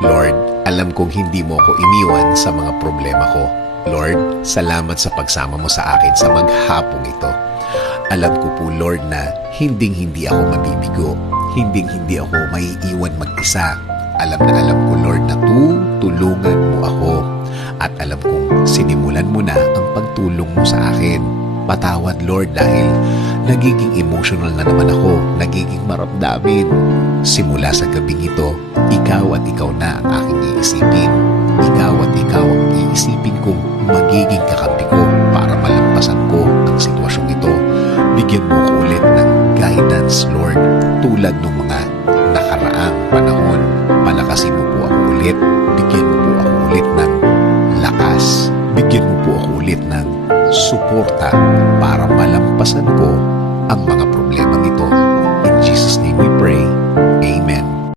Lord, alam kong hindi mo ako iniwan sa mga problema ko. Lord, salamat sa pagsama mo sa akin sa maghapong ito. Alam ko po, Lord, na hinding-hindi ako mabibigo. Hinding-hindi ako maiiwan mag-isa. Alam ko, Lord, na tutulungan mo ako. At alam kong sinimulan mo na ang pagtulong mo sa akin. Patawad, Lord, dahil nagiging emotional na naman ako, nagiging maramdamin. Simula sa gabing ito, ikaw at ikaw na ang aking iisipin. Ikaw at ikaw ang iisipin kong magiging kakampi ko para malampasan ko ang sitwasyong ito. Bigyan mo ko ulit ng guidance, Lord, tulad ng mga nakaraang panahon. Palakasin mo po ako ulit. Bigyan mo po ako ulit ng lakas. Bigyan mo po ako ulit ng suporta para malampasan ko ang mga problema.